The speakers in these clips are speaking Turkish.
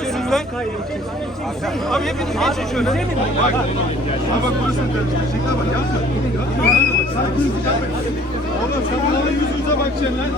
dur sen? Abi hepiniz geçin şöyle. Bak. Ha bak burası. Çekil bak yapma. Oğlum sen bana yüz yüze bakacaksın lan.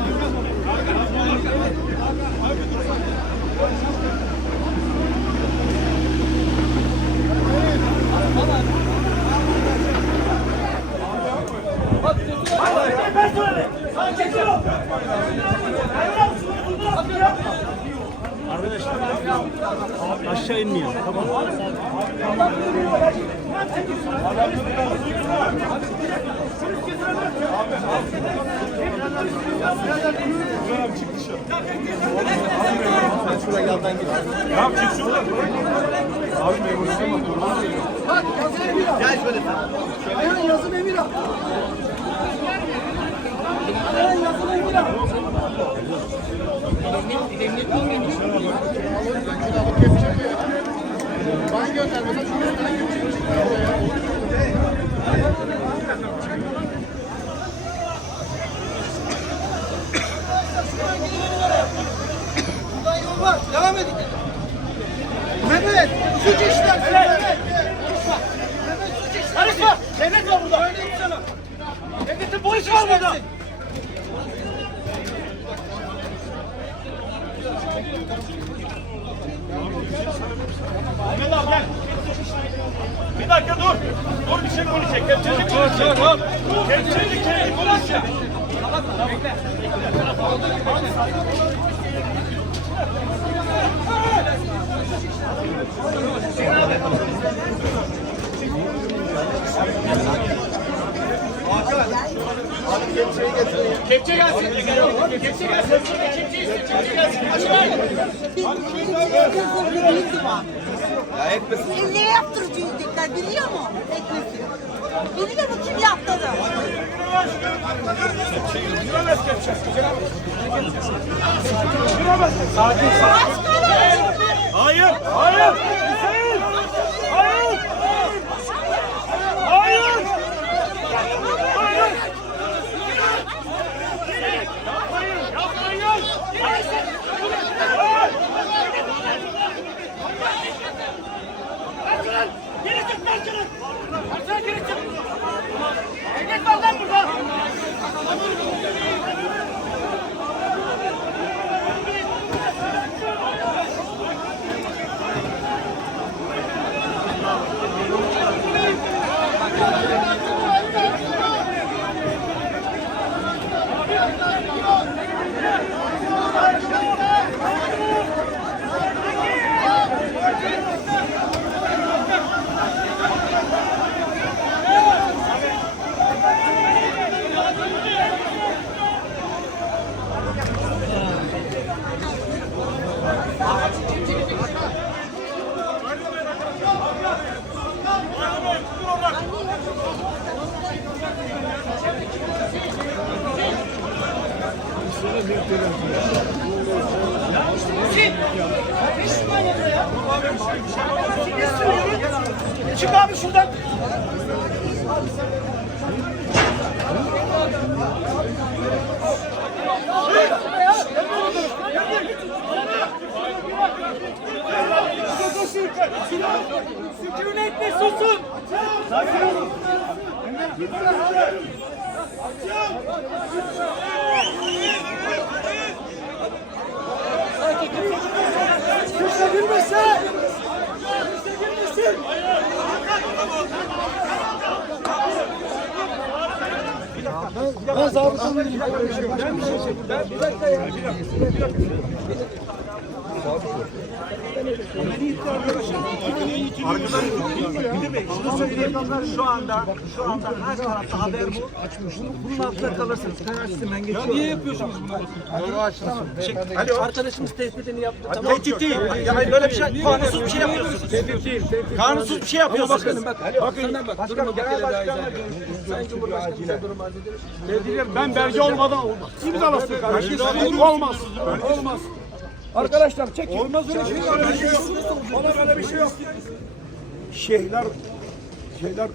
Aşağı inmiyor. Sen şuradan yandan git. Ya çık şuradan. Abi memursun ama Gel şöyle sen. Ayhan yazın Emir'a. Ayhan yazın Emir'a. Buradan yol var. Devam edin. Mehmet, suç işler. Mehmet. Mehmet suç işler. Karışma. Devlet var burada. Öyle sana. Devletin polis var burada. Ahmet abi gel. Bir dakika dur. Dur bir şey konuşacak. Kepçeci konuşacak. Kepçeci kendi konuşacak. Kepçe gelsin. Kepçe gelsin. Kepçe gelsin. Kepçe gelsin. Ya etmesin. E niye yaptırıcıydıklar biliyor mu? Ekmesi. Biliyor mu kim yaptırdı? Giremez kepçe. Başkanım. Hayır. Hayır. Hüseyin. Hayır. Çık abi şuradan. Sükunetle susun. Kimse girmesin. Kimse girmesin. Ben zabıtanın Ben bir şey. Ben bir dakika ya. Bir dakika. Müdür Bey söyleyeyim. Şu anda şu anda her tarafta haber bu. Bunu, bunun altında kalırsınız. Kararsızım ben geçiyorum. Ya niye yapıyorsunuz bunu? Alo. Arkadaşımız tespitini yaptı. Tamam. Tehdit değil. Yani böyle bir şey kanunsuz bir şey yapıyorsunuz. Tehdit değil. Kanunsuz bir şey yapıyorsunuz. Bakın bak. Bakın. bak. Başkanım genel başkanla Sayın Cumhurbaşkanı durum arz eder. Ben belge olmadan olmaz. İmzalasın kardeşim. Olmaz. Olmaz. Arkadaşlar çekin. Olmaz öyle şey. Öyle bir şey yok. Ona öyle bir şey yok. Şeyler şeyler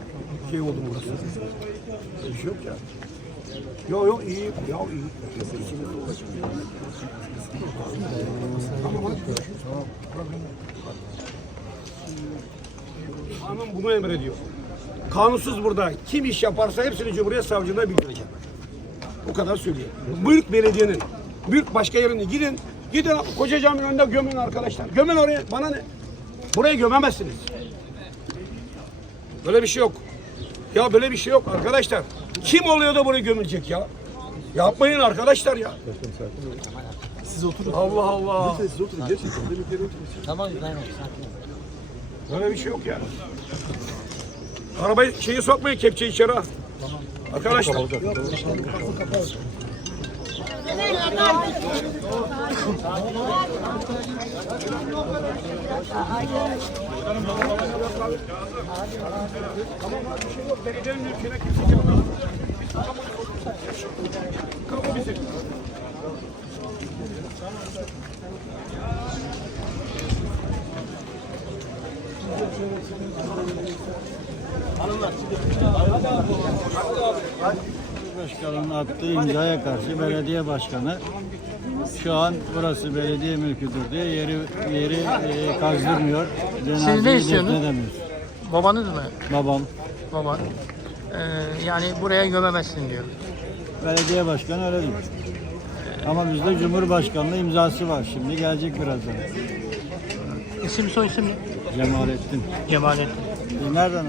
şey oldu burası. Bir şey yok ya. Yok yok iyi. Ya iyi. Tamam hadi görüşürüz. Kanun bunu emrediyor. Kanunsuz burada kim iş yaparsa hepsini Cumhuriyet Savcılığına bildirecek. Bu kadar söyleyeyim. Büyük belediyenin, büyük başka yerine gidin. Gidin koca caminin önünde gömün arkadaşlar. Gömün oraya. Bana ne? Burayı gömemezsiniz. Böyle bir şey yok. Ya böyle bir şey yok arkadaşlar. Kim oluyor da burayı gömülecek ya? Yapmayın arkadaşlar ya. Siz oturun. Allah Allah. Siz oturun. Gerçekten. Tamam ben Böyle bir şey yok ya. Arabayı şeyi sokmayın kepçeyi içeri. ha. Arkadaşlar. Tamam abi bir şey yok. Belediyenin mülküne kimse giremez. Biz kamu Kamu bizim. Başkanın attığı imzaya karşı belediye başkanı şu an burası belediye mülküdür diye yeri yeri e, kazdırmıyor. Cenazeyi ne istiyorsunuz? defnedemiyor. Babanız mı? Babam Baban. Ee, yani buraya gömemezsin diyor. belediye başkanı öyle diyor. Ama bizde Cumhurbaşkanlığı imzası var. Şimdi gelecek birazdan. İsim soy isim ne? Cemalettin. Cemalettin. E, nereden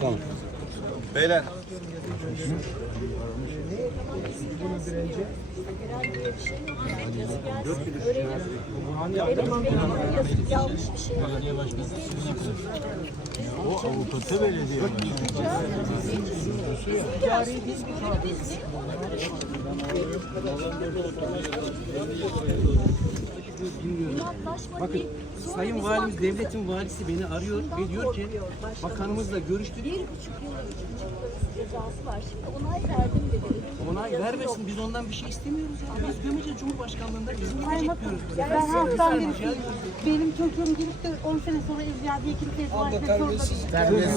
aradın? Beyler. O avukatı belediye Bakın Sayın Valimiz, devletin valisi beni arıyor ve diyor ki bakanımızla görüştük. Bir buçuk yıl cezası var. Şimdi onay verdim dedi. Onay vermesin biz ondan bir şey istemiyoruz. Ya. Biz gömeceğiz Cumhurbaşkanlığında bizim gidecek diyoruz. ben halktan birisiyim. Benim çocuğum gidip de 10 sene sonra evliyadiye kimseye dua etmek zorunda değil.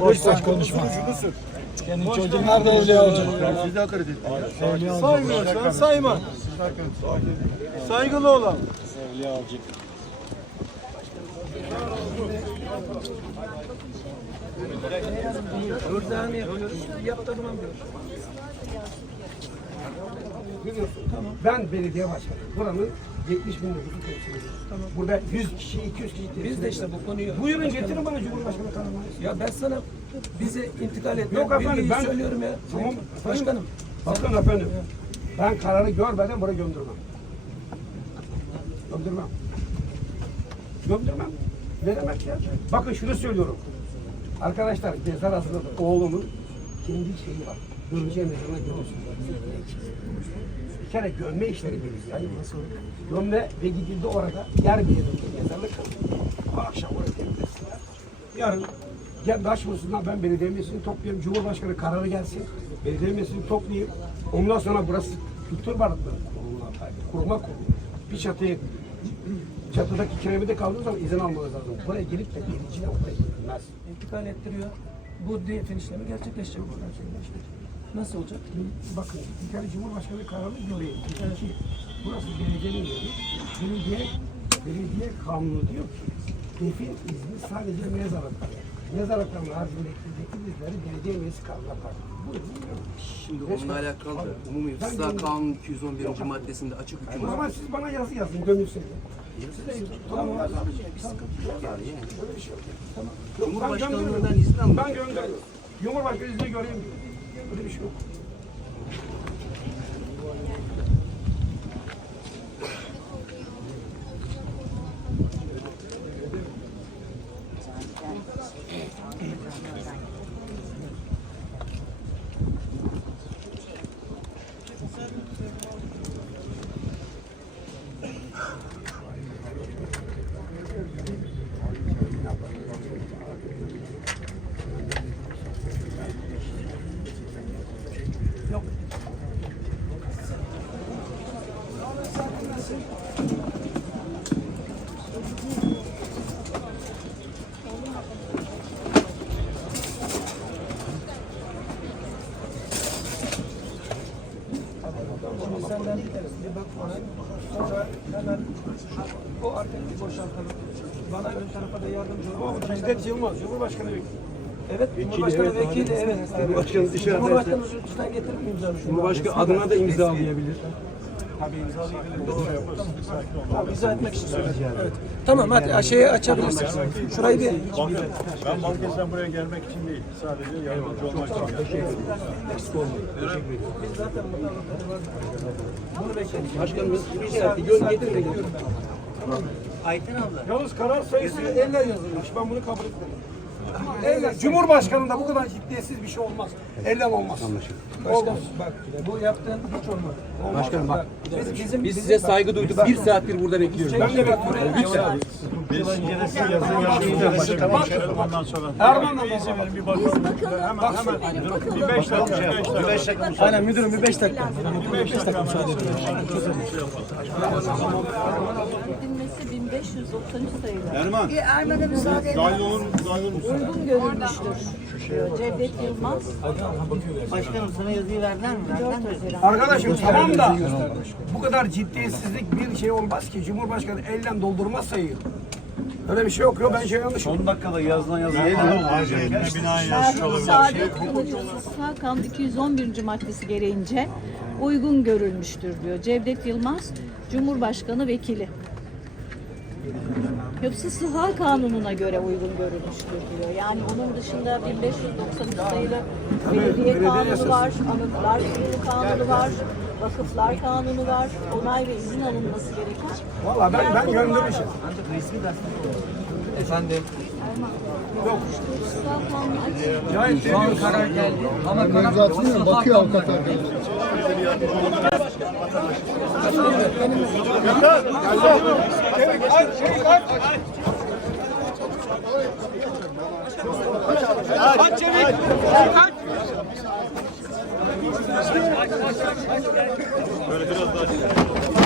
Boş boş konuşma. Senin çocuğun nerede evli olacak? Saymıyorsan sayma. Saygılı olan. Evli olacak. Gördüğünü yapıyoruz. Yaptırmam diyor. Ben belediye başkanı. Buranın 70 bin nüfusu temsil ediyoruz. Burada 100 kişi, 200 kişi temsil Biz de işte bu konuyu... Buyurun getirin bana Cumhurbaşkanı kararını. Ya ben sana bize intikal et. Yok efendim ben söylüyorum ya. Tamam Başkanım. Bakın efendim. Ben kararı görmeden buraya gömdürmem. Gömdürmem. Gömdürmem. Ne demek ya? Bakın şunu söylüyorum. Arkadaşlar mezar aslında oğlumun kendi şeyi var. Göreceği mezarına görürsünüz. Bir kere gömme işleri benim. Yani? Gömme ve gidildi orada yer bir yerinde mezarlık. Bu akşam oraya temizlesinler. Yarın gel başvursunlar ben belediye meclisini toplayayım. Cumhurbaşkanı kararı gelsin. Belediye meclisini toplayayım. Ondan sonra burası kültür varlıkları kuruluna kuruma kurulu. Bir çatıyı çatıdaki kiremide kaldığınız zaman izin almanız lazım. Buraya gelip de geliciyle oraya gidilmez. İntikal ettiriyor. Bu defin işlemi gerçekleşecek işte. Nasıl olacak? Bakın bir kere Cumhurbaşkanı kararını göreyim. İkinci, burası belediyenin yeri. Belediye, belediye kanunu diyor ki defin izni sadece mezarlıklara. Mezarlıkların haricindeki defin izleri belediye meclisi kanuna takip. Şimdi onunla alakalı da Umumi Hıfzı Kanun 211. maddesinde açık hüküm var. zaman siz bana yazı yazın gönülsün. Tamam. Bir sıkıntı yok yani. Şey yok. Tamam. Yok, ben Cumhurbaşkanlığından gönderiyorum. izin alın. Ben gönderiyorum. Cumhurbaşkanı izni göreyim. Öyle bir şey yok. Şimdi senden bir bak bana. Sonra hemen o arkayı boşaltalım. Bana ön tarafa da yardımcı ol. Bu Cevdet Yılmaz, Cumhurbaşkanı Vekili. Evet, Cumhurbaşkanı vekili evet. Cumhurbaşkanı dışarıda- Cumhurbaşkanı lütfen getirir mi imzanı? Cumhurbaşkanı adına da imzalayabilir. Tamam, izah etmek için söyledim. Evet. Tamam hadi şeyi açabilirsin. Şurayı bir Ben Balıkesir'den buraya gelmek için değil. Sadece yardımcı olmak için geldim. Başkanımız bir şey yaptı. Gör getir de gidiyorum ben. Yalnız karar sayısı elle yazılmış. Ben bunu kabul etmiyorum. Elle. Cumhurbaşkanında bu kadar ciddiyetsiz bir şey olmaz. Elle olmaz. Olmaz. Bak bu yaptığın hiç olmadı. Başkanım bak. Biz, bizim, Biz size saygı duyduk. Bir saattir burada bekliyoruz. Ben de bekliyorum. Lütfen. Biz size yazın yazın Ondan sonra Erman da izin verin bir bakın. Hemen hemen bir beş dakika. Bir beş dakika. Aynen müdürüm bir beş dakika. Bir beş dakika müsaade edin. Edilmesi 1593 sayılı. Erman. Ermene müsaade edin. Dahil olur dahil olur musun? Uygun görülmüştür. diyor Cevdet Yılmaz. Başkanım sana yazıyı verdiler mi? Verdiler mi? Arkadaşım tamam da bu kadar ciddiyetsizlik bir şey olmaz ki. Cumhurbaşkanı elle doldurmaz sayıyor. Öyle bir şey yok. Yok ben şey yanlış oldu. dakikada yazılan yazı. Acilinde binayı yazmış olabilir. Saadet Kılıçdaroğlu Hakan 211. maddesi gereğince uygun görülmüştür diyor. Cevdet Yılmaz Cumhurbaşkanı Vekili. Hıfzı Sıha Kanunu'na göre uygun görülmüştür diyor. Yani onun dışında 1593 sayılı belediye kanunu var, anıtlar kurulu kanunu var, vakıflar kanunu var. Onay ve izin alınması gerekir. Valla ben, ben göndermişim. Efendim. Sıha Kanunu açık. Cahit Şu an karar geldi. Ama karar Bakıyor avukat Arkadaşlar Kendileri yardım Aç çevik. Aç. Böyle biraz daha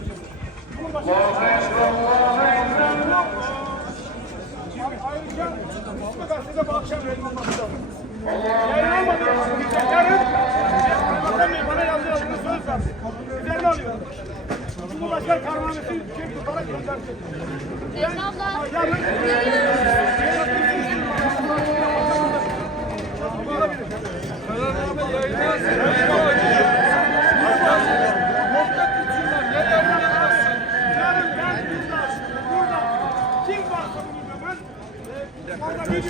Ayrıca İsmi Gazete'de bu akşam yayınlanması lazım. Yarın Bakan Bey bana yazı yazını söz verdi. Üzerine alıyorum. Cumhurbaşkanı kararnamesi şey tutarak gönderdi. Yarın Yarın ben burada, burada kim varsa bunu gömün. e, Orada bir gün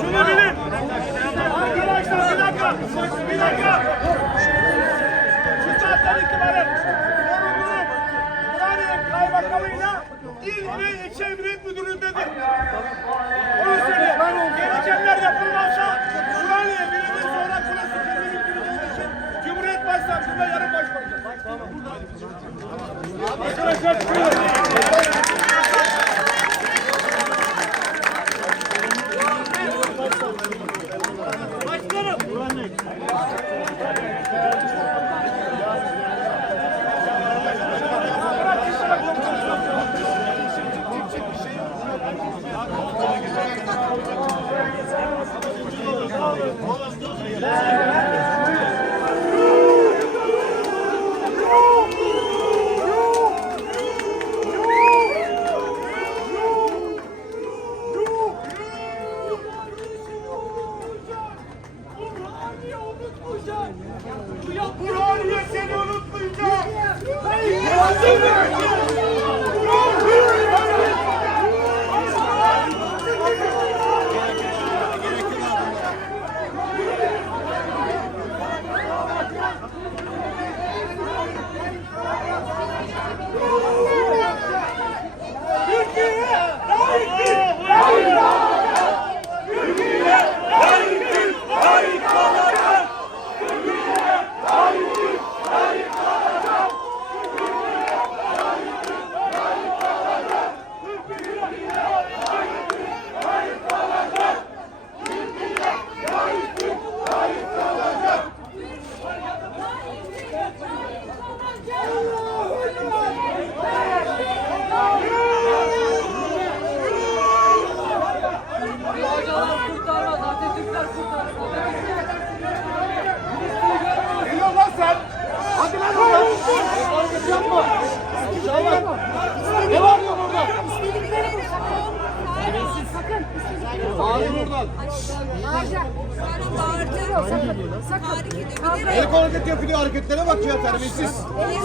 Şunu bilin. Arkadaşlar bir dakika. Bir dakika. Şu saatten itibaren sorumluluk Buraniye Kaymakamı'yla İl ve İlçe Emniyet Müdürlüğü'ndedir. Onu söyleyeyim. Gerekenler yapılmazsa Buraniye Belediye sonra burası kendi mülkümüz için Cumhuriyet Başsavcılığına yarın başvuracağız. Arkadaşlar buyurun. Buraniye seni unutmayacak. Geliyor lan sen. Hadi lan oradan. Yapma. Yapma. Ne var ya burada? Bağırın oradan. El kol hareket yapıyor hareketlere bak ya terbiyesiz. Evet.